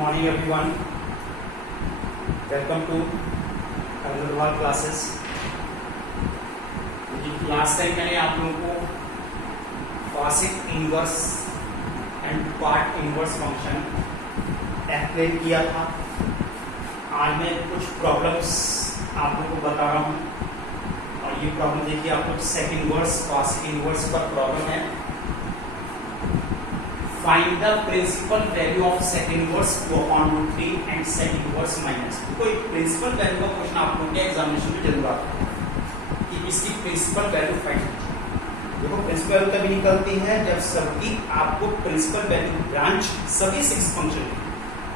morning everyone. Welcome to Agarwal classes. Last time मैंने आप लोगों को cosec inverse and part inverse function explain किया था. आज मैं कुछ प्रॉब्लम्स आप लोगों को बता रहा हूँ और ये प्रॉब्लम देखिए आप लोग सेक इनवर्स कॉसिक इनवर्स पर प्रॉब्लम है. Find the principal value of sec inverse 2/√3 and sec inverse minus 2. कोई प्रिंसिपल वैल्यू का क्वेश्चन आप लोगों के एग्जामिनेशन में जरूर आता है कि इसकी प्रिंसिपल वैल्यू फाइंड कीजिए. देखो प्रिंसिपल वैल्यू तभी निकलती है जब सभी आपको प्रिंसिपल वैल्यू ब्रांच सभी 6 फंक्शन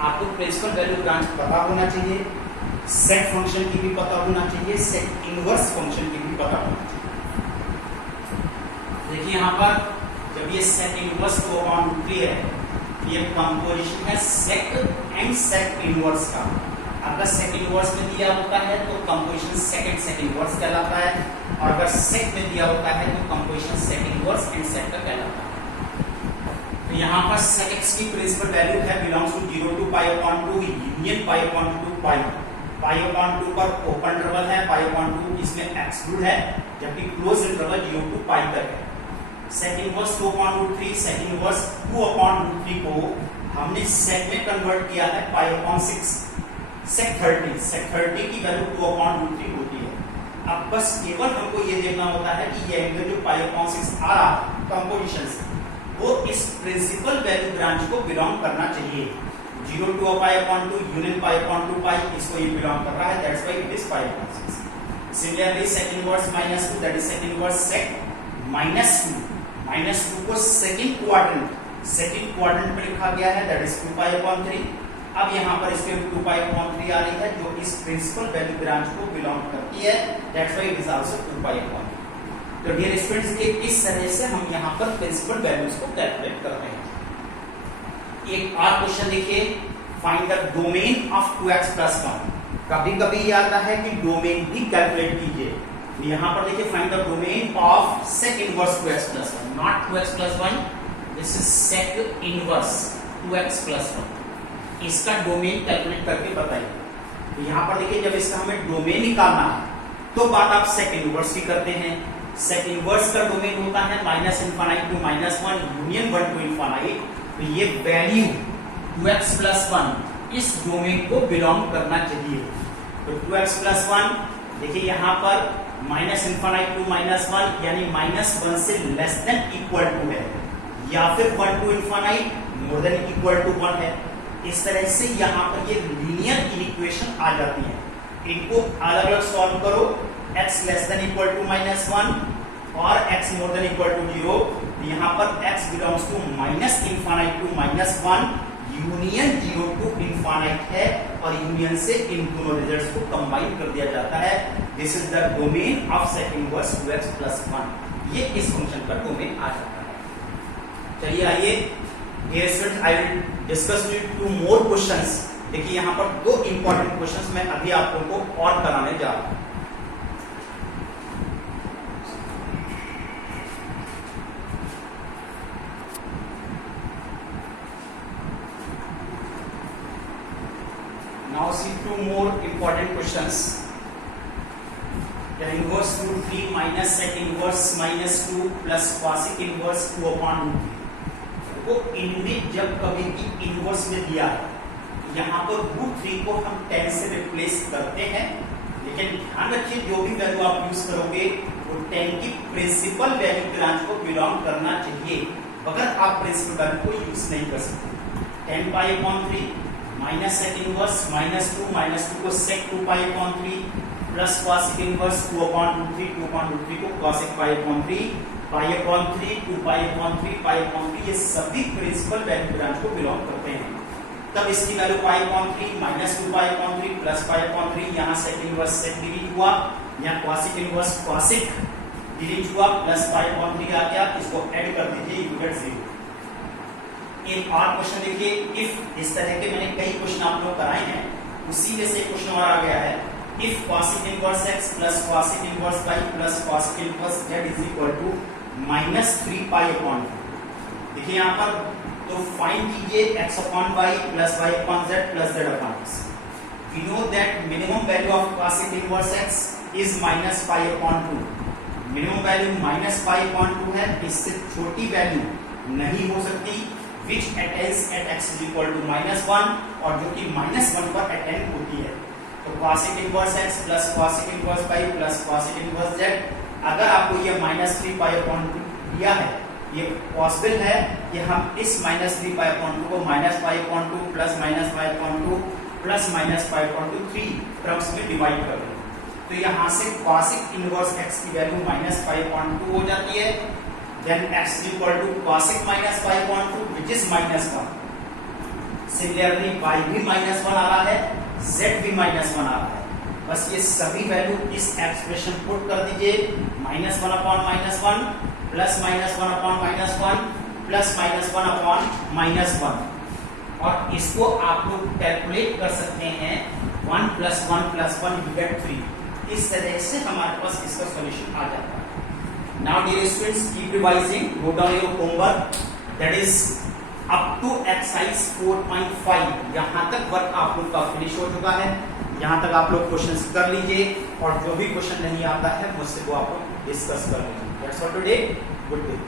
आपको प्रिंसिपल वैल्यू ब्रांच पता होना चाहिए, सेक फंक्शन की भी पता होना चाहिए, सेक इनवर्स फंक्शन की भी पता होना चाहिए. देखिए यहाँ पर जब ये सेक इनवर्स 2/√3 है, ये कंपोजिशन है सेक एंड सेक इनवर्स का. अगर सेक इनवर्स में दिया होता है तो composition sec and sec inverse कहलाता है, और अगर सेक में दिया होता है तो कंपोजिशन सेक इनवर्स एंड सेक का कहलाता है. तो यहाँ पर सेक एक्स की प्रिंसिपल वैल्यू है बिलोंग्स टू 0 to π/2 यूनियन π/2 π. π/2 पर ओपन इंटरवल है, π/2 इसमें एक्सक्लूड है, जबकि क्लोज इंटरवल 0 to π तक है. सेक इनवर्स 2/√3 सेक इनवर्स 2/√3 को हमने सेक में कन्वर्ट किया है π/6. सेक 30 की वैल्यू 2/√3 होती है. अब बस केवल हमको ये देखना होता है कि ये एंगल जो π/6 आ रहा है कंपोजिशन से वो इस प्रिंसिपल वैल्यू ब्रांच को बिलोंग करना चाहिए. 0 to π/2 यूनियन π/2 π इसको ये बिलोंग कर रहा है, that's why it is π/6. Similarly sec inverse -2 that is sec inverse sec -2 को सेकंड क्वाड्रेंट में लिखा गया है, दैट इज 2π/3. अब यहाँ पर इसके 2π/3 आ रही है जो इस प्रिंसिपल वैल्यू ब्रांच को बिलोंग करती है, that's why it is also 2π/3. तो डियर स्टूडेंट्स इस तरह से हम यहाँ पर प्रिंसिपल वैल्यूज को कैलकुलेट करते हैं. एक और क्वेश्चन देखिए, find the domain of 2x + 1. कभी कभी ये आता है कि डोमेन भी कैलकुलेट कीजिए. यहाँ पर देखिए find the domain of sec inverse 2x + 1, not 2x + 1, this is sec inverse 2x + 1. इसका डोमेन कैलकुलेट करके बताइए. तो यहाँ पर देखिए जब इसका हमें डोमेन निकालना है तो बात आप सेक इनवर्स की करते हैं. सेक इनवर्स का डोमेन होता है -∞ to -1 यूनियन 1 to ∞. तो ये वैल्यू 2x + 1 इस डोमेन को बिलोंग करना चाहिए. तो 2x + 1 देखिए यहाँ पर -∞ to -1 यानी -1 से लेस देन इक्वल टू है, या फिर 1 to ∞ more than equal to 1 है. इस तरह से यहाँ पर ये लीनियर इक्वेशन आ जाती है. इनको अलग अलग सॉल्व करो, x less than equal to -1 और x more than equal to 0. यहाँ पर x belongs to -∞ to -1 union 0 to ∞ है, और यूनियन से इन दोनों रिजल्ट्स को कंबाइन कर दिया जाता है. This is the domain of sec inverse 2x + 1. ये इस फंक्शन का डोमेन आ जाता है. चलिए आइए dear students, I will discuss with 2 more questions. देखिए यहाँ पर 2 इंपॉर्टेंट क्वेश्चंस मैं अभी आप लोगों को और कराने जा रहा हूं. Now see 2 more important questions. The inverse √3 minus sec inverse -2 plus cosec inverse 2/√3. वो इनमें जब कभी भी इनवर्स में दिया है, यहाँ पर √3 को हम 10 से रिप्लेस करते हैं, लेकिन ध्यान रखिए जो भी वैल्यू आप यूज करोगे वो 10 की प्रिंसिपल वैल्यू ब्रांच को बिलोंग करना चाहिए. अगर आप प्रिंसिपल वैल्यू को यूज नहीं कर सकते. 10π/3 माइनस सेक इनवर्स -2 को सेक 2π/3 प्लस कॉसेक इनवर्स 2/√3 को कॉसेक π/3 π/3 2π/3 π/3 ये सभी प्रिंसिपल वैल्यू ब्रांच को बिलोंग करते हैं. तब इसकी वैल्यू π/3 -2π/3 प्लस π/3, यहाँ सेक इनवर्स सेक डिलीट हुआ, यहाँ कॉसेक इनवर्स कॉसेक डिलीट हुआ, प्लस π/3 आ गया. इसको ऐड कर दीजिए, यू गेट 0. एक और क्वेश्चन देखिए, इफ इस तरह के मैंने कई क्वेश्चन आप लोग कराए हैं, उसी में से क्वेश्चन और आ गया है. If cosec inverse x plus cosec inverse y plus cosec inverse z is equal to -3π/2. देखिए यहाँ पर तो फाइंड कीजिए x upon y plus y upon z plus z upon x। We know that minimum value of cosec inverse x is minus pi upon 2। Minimum value minus pi upon 2 है, इससे छोटी value नहीं हो सकती which attains at x is equal to -1 और जो कि -1 पर अटेंड होती है। तो cosec inverse x plus cosec inverse y plus cosec inverse z, अगर आपको ये -3 पाई अपॉन 2 दिया है, ये पॉसिबल है कि हम इस -3 पाई अपॉन 2 को -पाई अपॉन 2 प्लस -पाई अपॉन 2 प्लस -पाई अपॉन 2 3 टर्म्स में डिवाइड कर दें। तो यहाँ से cosec इनवर्स x की वैल्यू -पाई अपॉन 2 हो जाती है। Then x is equal to cosec minus y upon 2 which is -1। Similarly y भी -1 आ रहा है, z भी -1 आ रहा है। बस ये सभी वैल्यू इस एक्सप्रेशन पुट कर दीजिए, -1 upon -1 plus -1 upon -1 plus -1 upon -1, और इसको आप लोग कैलकुलेट कर सकते हैं 1 प्लस 1 प्लस 1 you get 3। इस तरह से हमारे पास इसका सॉल्यूशन आ जाता है। Now dear students, keep revising, wrote down your homework, that is up to exercise 4.5। यहाँ तक वर्क आप लोग का फिनिश हो चुका है, यहाँ तक आप लोग क्वेश्चंस कर लीजिए, और जो भी क्वेश्चन नहीं आता है मुझसे वो आप लोग डिस्कस कर लीजिए। That's all today, good day।